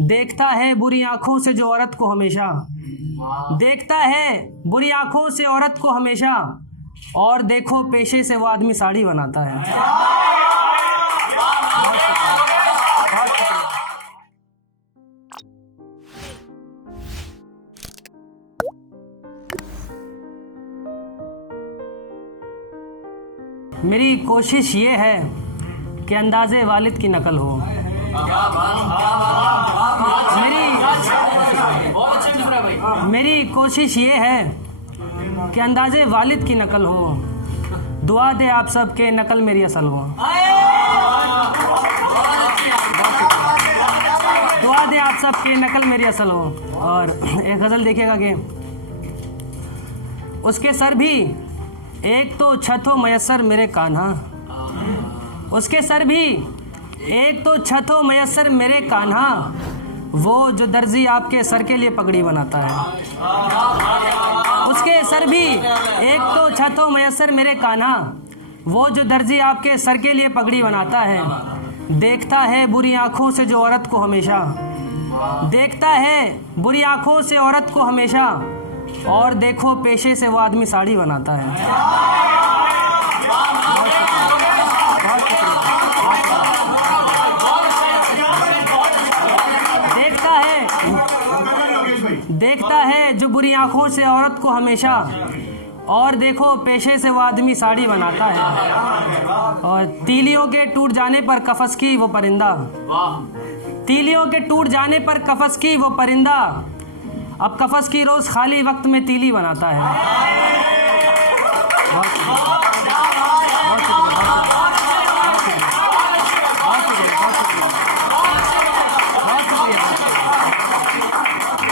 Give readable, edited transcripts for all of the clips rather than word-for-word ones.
देखता है बुरी आंखों से जो औरत को हमेशा, देखता है बुरी आंखों से औरत को हमेशा, और देखो पेशे से वो आदमी साड़ी बनाता है। मेरी कोशिश ये है कि अंदाज़े वालिद की नकल हो। मेरी कोशिश ये है कि अंदाज़े वालिद की नकल हो। दुआ दे आप सब के नकल मेरी असल हो। दुआ दे आप सब के नकल मेरी असल हो। और एक गज़ल देखिएगा कि उसके सर भी एक तो छत हो मयस्सर मेरे कान्हा, उसके सर भी एक तो छत हो मयस्सर मेरे कान्हा, वो जो दर्जी आपके सर के लिए पगड़ी बनाता है। उसके सर भी एक तो छत हो मयस्सर मेरे कान्हा, वो जो दर्जी आपके सर के लिए पगड़ी बनाता है। देखता है बुरी आंखों से जो औरत को हमेशा, देखता है बुरी आंखों से औरत को हमेशा, और देखो पेशे से वो आदमी साड़ी बनाता है। देखता है जो बुरी आंखों से औरत को हमेशा, और देखो पेशे से वो आदमी साड़ी बनाता है। और तीलियों के टूट जाने पर कफस की वो परिंदा, तीलियों के टूट जाने पर कफस की वो परिंदा, अब कफस की रोज खाली वक्त में तीली बनाता है।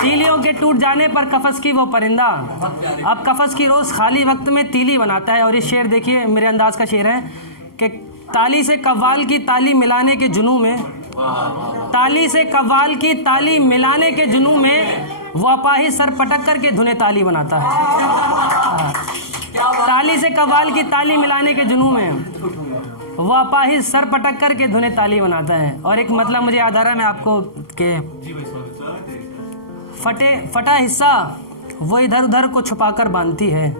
तीलियों के टूट जाने पर कफस की वो परिंदा, अब कफस की रोज खाली वक्त में तीली बनाता है। और ये शेर देखिए, मेरे अंदाज का शेर है कि ताली से कव्वाल की ताली मिलाने के जुनू में, ताली से कव्वाल की ताली मिलाने के जुनू में, वो अपाहिज सर पटक करके धुने ताली बनाता है। ताली से कव्वाल की ताली मिलाने के जुनू में, वो अपाहिज सर पटक करके धुने ताली बनाता है। और एक मतलब मुझे याद आ रहा है मैं आपको के फटा हिस्सा वो इधर उधर को छुपाकर बांधती है।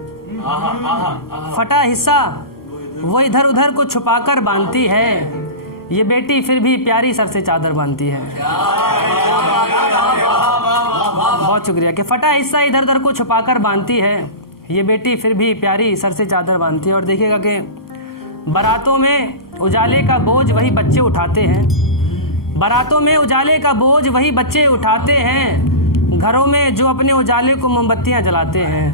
फटा हिस्सा वो इधर उधर को छुपाकर बांधती है, ये बेटी फिर भी प्यारी सर से चादर बांधती है। बहुत शुक्रिया। कि फटा हिस्सा इधर उधर को छुपाकर बांधती है, ये बेटी फिर भी प्यारी सर से चादर बांधती है। और देखिएगा कि बारातों में उजाले का बोझ वही बच्चे उठाते हैं, बारातों में उजाले का बोझ वही बच्चे उठाते हैं, घरों में जो अपने उजाले को मोमबत्तियां जलाते हैं,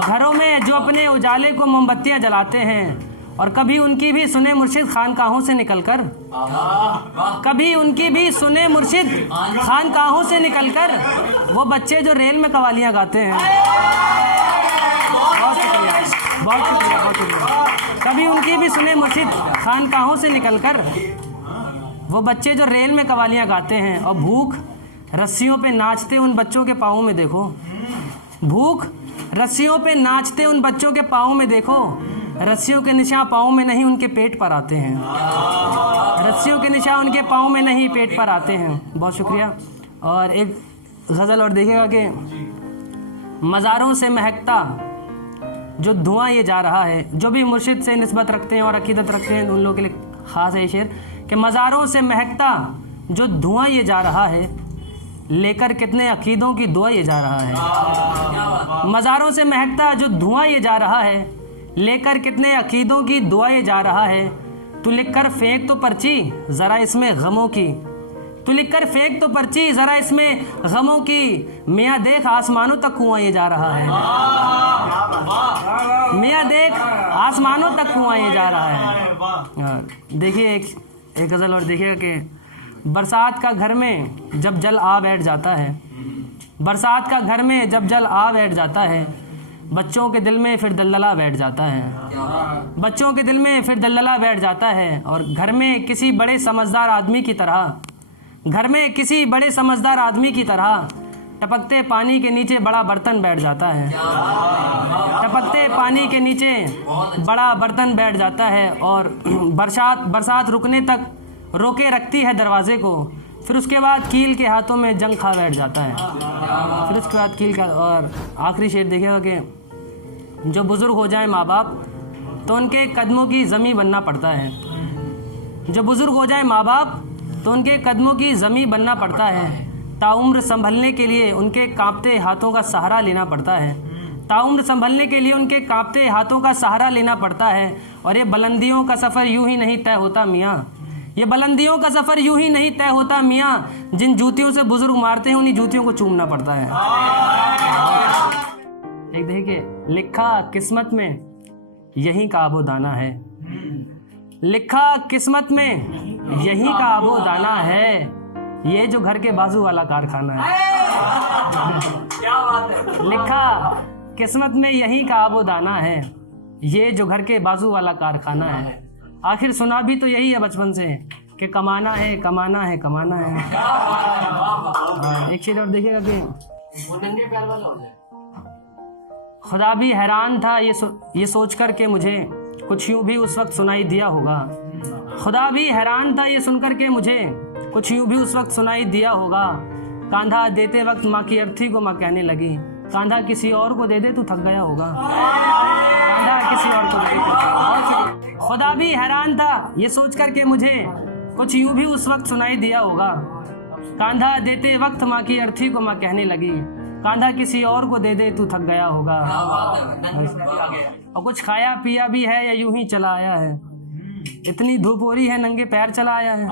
घरों में जो अपने उजाले को मोमबत्तियां जलाते हैं। और कभी उनकी भी सुने मुर्शिद खानकाहों से निकलकर, कभी उनकी भी सुने मुर्शिद खानकाहों से निकलकर, वो बच्चे जो रेल में कवालियां गाते हैं। बहुत शुक्रिया, बहुत शुक्रिया, बहुत शुक्रिया। कभी उनकी भी सुने मुर्शिद खानकाहों से निकलकर, वो बच्चे जो रेल में कवालियां गाते हैं। और भूख रस्सियों पे नाचते उन बच्चों के पाँव में देखो, भूख रस्सियों पे नाचते उन बच्चों के पाँव में देखो, रस्सियों के निशान पाँव में नहीं उनके पेट पर आते हैं, रस्सियों के निशान उनके पाँव में नहीं पेट पर आते हैं। बहुत शुक्रिया। और एक गज़ल और देखिएगा कि मज़ारों से महकता जो धुआं ये जा रहा है, जो भी मुर्शिद से निस्बत रखते हैं और अकीदत रखते हैं उन लोगों के लिए ख़ास है ये शेर कि मज़ारों से महकता जो धुआं ये जा रहा है, लेकर कितने अकीदों की दुआ ये जा रहा है। मज़ारों से महकता जो धुआं ये जा रहा है, लेकर कितने अकीदों की दुआ ये जा रहा है। तू लिखकर फेंक तो पर्ची ज़रा इसमें गमों की, तू लिखकर फेंक तो पर्ची ज़रा इसमें गमों की, मियाँ देख आसमानों तक कुआं ये जा रहा है, मियाँ देख आसमानों तक कुआं ये जा रहा है। देखिए एक गज़ल और देखिएगा कि बरसात का घर में जब जल आ बैठ जाता है, बरसात का घर में जब जल आ बैठ जाता है, बच्चों के दिल में फिर दलदला बैठ जाता है, बच्चों के दिल में फिर दलदला बैठ जाता है। और घर में किसी बड़े समझदार आदमी की तरह, घर में किसी बड़े समझदार आदमी की तरह, टपकते पानी के नीचे बड़ा बर्तन बैठ जाता है, टपकते पानी के नीचे बड़ा बर्तन बैठ जाता है। और बरसात रुकने तक रोके रखती है दरवाजे को, फिर उसके बाद कील के हाथों में जंग खा बैठ जाता है। फिर उसके बाद कील का और आखिरी शेर देखिएगा कि जो बुज़ुर्ग हो जाए माँ बाप तो उनके कदमों की ज़मी बनना पड़ता है। जो बुज़ुर्ग हो जाए माँ बाप तो उनके कदमों की ज़मी बनना पड़ता है। ताउम्र संभलने के लिए उनके कांपते हाथों का सहारा लेना पड़ता है। ताउम्र संभलने के लिए उनके कांपते हाथों का सहारा लेना पड़ता है। और ये बुलंदियों का सफ़र यूं ही नहीं तय होता मियाँ, ये बुलंदियों का सफ़र यूं ही नहीं तय होता मियाँ। जिन जूतियों से बुजुर्ग मारते हैं उन्हीं जूतियों को चूमना पड़ता है। एक देखिए, लिखा किस्मत में यही का आबो दाना है, लिखा किस्मत में यही का आबो दाना है, ये जो घर के बाजू वाला कारखाना है। क्या बात है। लिखा किस्मत में यही का आबो दाना है, ये जो घर के बाजू वाला कारखाना है। आखिर सुना भी तो यही है बचपन से कि कमाना है कमाना है कमाना है। एक चीज और देखिएगा कि खुदा भी हैरान था ये सोचकर के मुझे कुछ यूं भी उस वक्त सुनाई दिया होगा। खुदा भी हैरान था ये सुनकर के मुझे कुछ यूं भी उस वक्त सुनाई दिया होगा। कांधा देते वक्त माँ की अर्थी को माँ कहने लगी, कांधा किसी और को दे दे तू थक गया होगा। कांधा किसी और को दे दे। खुदा भी हैरान था ये सोच कर के मुझे कुछ यूं भी उस वक्त सुनाई दिया होगा। कांधा देते वक्त माँ की अर्थी को माँ कहने लगी, कांधा किसी और को दे दे तू थक गया होगा। और कुछ खाया पिया भी है या यूं ही चला आया है, इतनी धूप हो रही है नंगे पैर चला आया है।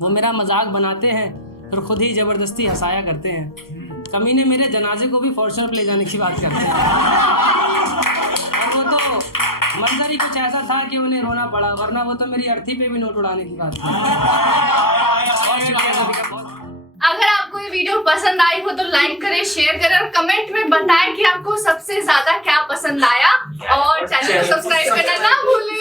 वो मेरा मजाक बनाते हैं और खुद ही जबरदस्ती हंसाया करते हैं। कमीने मेरे जनाजे को भी फॉर्च्यूनर पे ले जाने की बात करते हैं। और वो तो मंजर ही कुछ ऐसा था कि उन्हें रोना पड़ा, वरना वो तो मेरी अर्थी पे भी नोट उड़ाने की बात थी। अगर आपको ये वीडियो पसंद आई हो तो लाइक करें, शेयर करें और कमेंट में बताएं कि आपको सबसे ज्यादा क्या पसंद आया। और चैनल को सब्सक्राइब करना ना भूलें।